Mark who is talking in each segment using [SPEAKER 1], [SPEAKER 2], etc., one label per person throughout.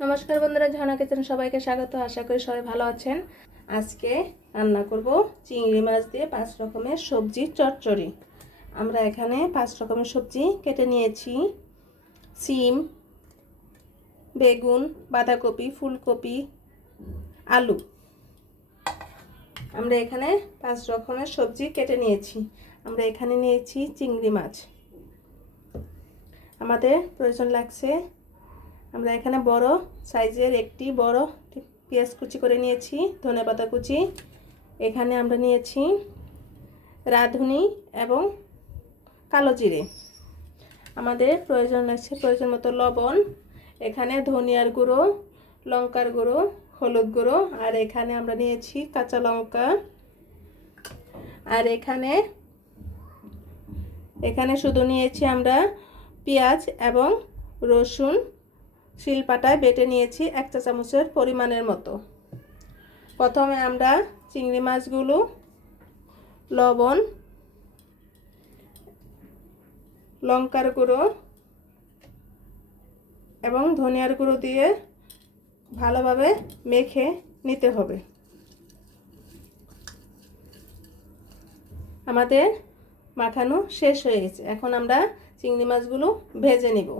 [SPEAKER 1] নমস্কার বন্ধুরা ঝর্ণা কিচেন সবাইকে স্বাগত। আশা করি সবাই ভালো আছেন। আজকে রান্না করব চিংড়ি মাছ দিয়ে পাঁচ রকমের সবজি চচ্চড়ি। আমরা এখানে পাঁচ রকমের সবজি কেটে নিয়েছি। সিম, বেগুন, বাঁধাকপি, ফুলকপি, আলু। আমরা এখানে পাঁচ রকমের সবজি কেটে নিয়েছি। আমরা এখানে নিয়েছি চিংড়ি মাছ। আমাদের প্রয়োজন লাগছে আমরা এখানে বড় সাইজের একটি বড় পেঁয়াজ কুচি করে নিয়েছি, ধনে পাতা কুচি। এখানে আমরা নিয়েছি রাঁধুনি এবং কালো জিরে। আমাদের প্রয়োজন লাগছে প্রয়োজন মতো লবণ। এখানে ধনিয়ার গুঁড়ো, লঙ্কার গুঁড়ো, হলুদ গুঁড়ো, আর এখানে আমরা নিয়েছি কাঁচা লঙ্কা। আর এখানে এখানে শুধু নিয়েছি আমরা পেঁয়াজ এবং রসুন। শিলপাটায় বেটে নিয়েছি এক চা চামচের পরিমাণের মতো। প্রথমে আমরা চিংড়ি মাছগুলো, লবণ, লঙ্কার গুঁড়ো এবং ধনিয়ার গুঁড়ো দিয়ে ভালোভাবে মেখে নিতে হবে। আমাদের মাখানো শেষ হয়ে গেছে। এখন আমরা চিংড়ি মাছগুলো ভেজে নিব।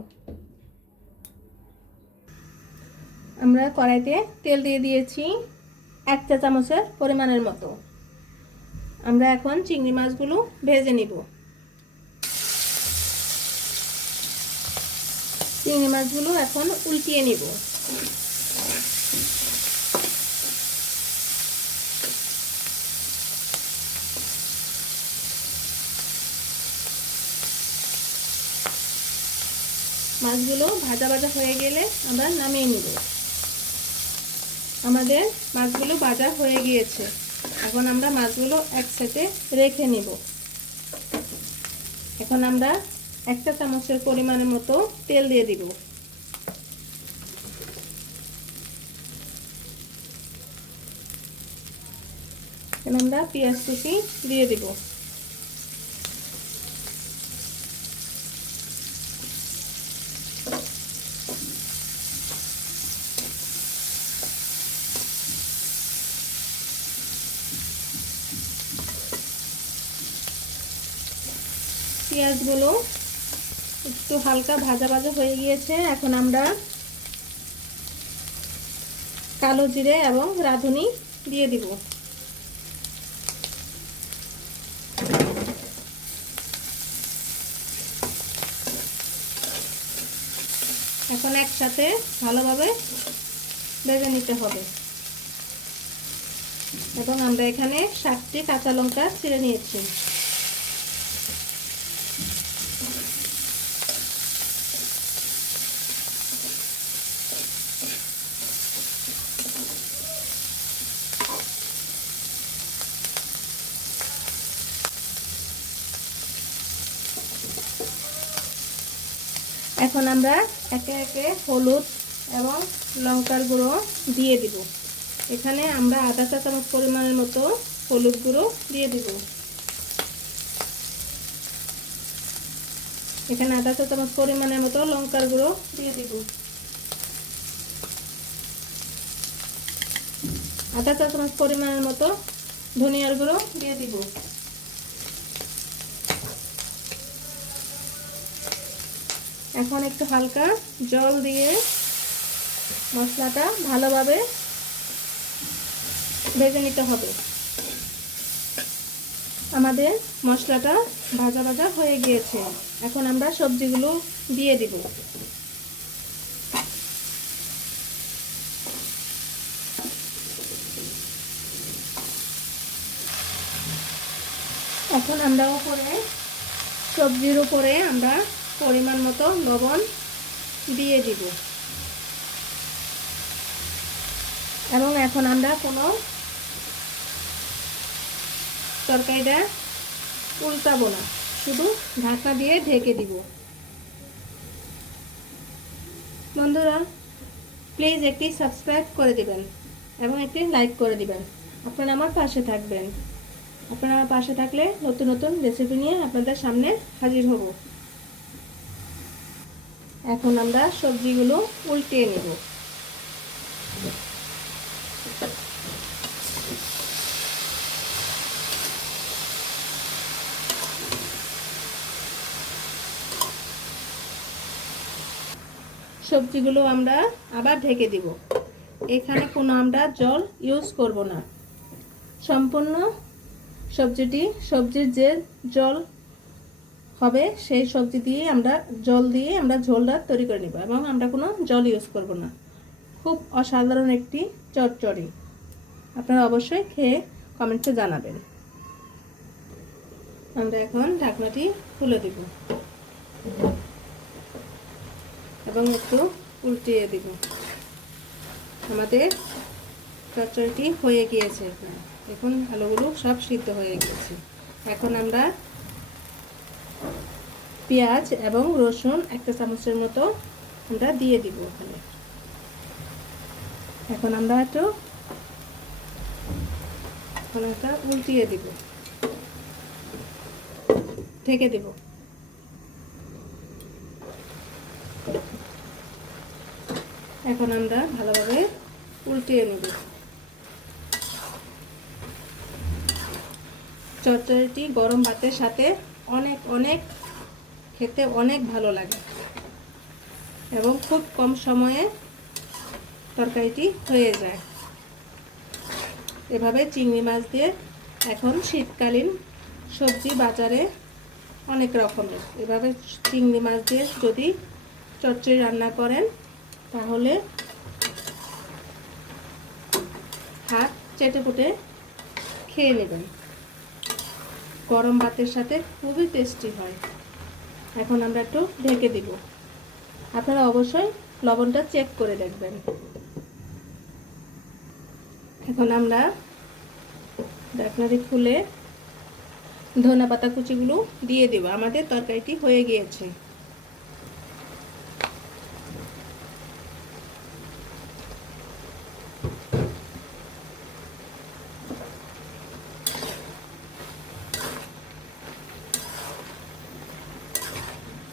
[SPEAKER 1] আমরা কড়াইতে তেল দিয়ে দিয়েছি এক চা চামচের পরিমাণের মতো। আমরা এখন চিংড়ি মাছগুলো ভেজে নিব। চিংড়ি মাছগুলো এখন উল্টিয়ে নিব। মাছগুলো ভাজা ভাজা হয়ে গেলে আমরা নামিয়ে নিব। আমাদের মাছগুলো ভাজা হয়ে গিয়েছে। এখন আমরা মাছগুলো একসাথে রেখে নিব। এখন আমরা একটা চামচের পরিমাণের মতো তেল দিয়ে দিব। এখন আমরা পেঁয়াজ কুচি দিয়ে দিব। পেঁয়াজগুলো একটু হালকা ভাজা ভাজা হয়ে গিয়েছে। এখন আমরা কালো জিরে এবং রাঁধুনি দিয়ে দিব। এখন একসাথে ভালোভাবে ভেজে নিতে হবে। এবং আমরা এখানে সাতটি কাঁচা লঙ্কা ছিঁড়ে নিয়েছি। এখন আমরা একে একে হলুদ এবং লঙ্কার গুঁড়ো দিয়ে দিব। এখানে আমরা আধা চা চামচ পরিমাণের মতো হলুদ গুঁড়ো দিয়ে দিব। এখানে আধা চা চামচ পরিমাণের মতো লঙ্কার গুঁড়ো দিয়ে দিব। আধা চা চামচ পরিমাণের মতো ধনিয়ার গুঁড়ো দিয়ে দিব। এখন একটু হালকা জল দিয়ে মশলাটা ভালোভাবে ভেজে নিতে হবে। আমাদের মশলাটা ভাজা ভাজা হয়ে গিয়েছে। এখন আমরা সবজিগুলো দিয়ে দিব। এখন আমরা উপরে সবজির উপরে আমরা পরিমাণ মতো লবণ দিয়ে দিব। এবং এখন আমরা কোনো তরকারিটা উল্টাবো না, শুধু ঢাকা দিয়ে ঢেকে দিব। বন্ধুরা প্লিজ একটি সাবস্ক্রাইব করে দিবেন এবং একটি লাইক করে দিবেন। আপনারা আমার পাশে থাকবেন। আপনারা আমার পাশে থাকলে নতুন নতুন রেসিপি নিয়ে আপনাদের সামনে হাজির হব। এখন আমরা সবজিগুলো উল্টিয়ে নেব। সবজিগুলো আমরা আবার ঢেকে দিব। এখানে কোনো আমরা জল ইউজ করব না। সম্পূর্ণ সবজিটি সবজির যে জল হবে, সেই সবজি দিয়ে আমরা জল দিয়ে আমরা ঝোলটা তৈরি করে নিব এবং আমরা কোনো জল ইউজ করব না। খুব অসাধারণ একটি চটচড়ি আপনারা অবশ্যই খেয়ে কমেন্টে জানাবেন। আমরা এখন ঢাকনাটি খুলে দেব এবং একটু উল্টিয়ে দিব। আমাদের চচ্চড়িটি হয়ে গিয়েছে এখন। আলুগুলো সব সিদ্ধ হয়ে গিয়েছে। এখন আমরা পেঁয়াজ এবং রসুন একটা চামচের মতো আমরা দিয়ে দিব ওখানে। এখন আমরা একটু একটা উল্টিয়ে দিব। ঢেকে দিব। এখন আমরা ভালোভাবে উল্টিয়ে নেব। চচ্চড়িটি গরম ভাতের সাথে অনেক অনেক খেতে অনেক ভালো লাগে। এবং খুব কম সময়ে তরকারিটি হয়ে যায়। এভাবে চিংড়ি মাছ দিয়ে এখন শীতকালীন সবজি বাজারে অনেক রকমের। এভাবে চিংড়ি মাছ দিয়ে যদি চচ্চড়ি রান্না করেন, তাহলে হাত চেটে পুটে খেয়ে নেবেন। গরম ভাতের সাথে খুবই টেস্টি হয়। এখন আমরা একটু ঢেকে দিব। আপনারা অবশ্যই লবণটা চেক করে দেখবেন। এখন আমরা ডাকনারি খুলে ধনে পাতা কুচিগুলো দিয়ে দেব। আমাদের তরকারিটি হয়ে গিয়েছে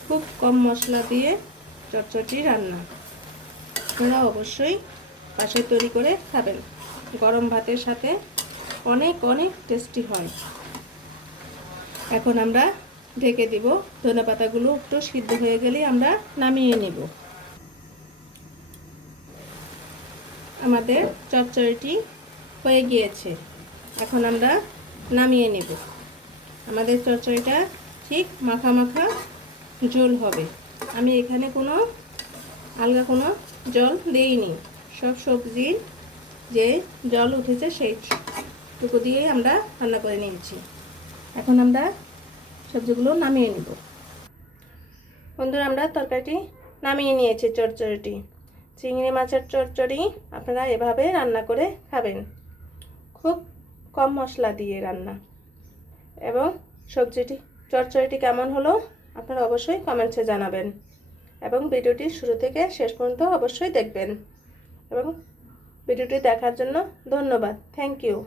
[SPEAKER 1] খুব কম মশলা দিয়ে চটচটি রান্না। আপনারা অবশ্যই পাশে তৈরি করে খাবেন। গরম ভাতের সাথে অনেক অনেক টেস্টি হয়। এখন আমরা ঢেকে দিব। ধনে পাতাগুলো একটু সিদ্ধ হয়ে গেলে আমরা নামিয়ে নেব। আমাদের চচ্চড়িটি হয়ে গিয়েছে। এখন আমরা নামিয়ে নেব। আমাদের চচ্চড়িটা ঠিক মাখা মাখা ঝোল হবে। আমি এখানে কোনো আলগা কোনো জল দেইনি। সব সবজির যে জল উঠেছে সেইটুকু দিয়ে আমরা রান্না করে নিয়েছি। এখন আমরা সবজিগুলো নামিয়ে নেব। বন্ধুরা, আমরা তরকারিটি নামিয়ে নিয়েছি, চচ্চড়িটি। চিংড়ি মাছের চচ্চড়ি আপনারা এভাবে রান্না করে খাবেন। খুব কম মশলা দিয়ে রান্না। এবং সবজিটি, চচ্চড়িটি কেমন হলো আপনারা অবশ্যই কমেন্টসে জানাবেন। এবং ভিডিওটি শুরু থেকে শেষ পর্যন্ত অবশ্যই দেখবেন। এবং ভিডিওটি দেখার জন্য ধন্যবাদ। Thank you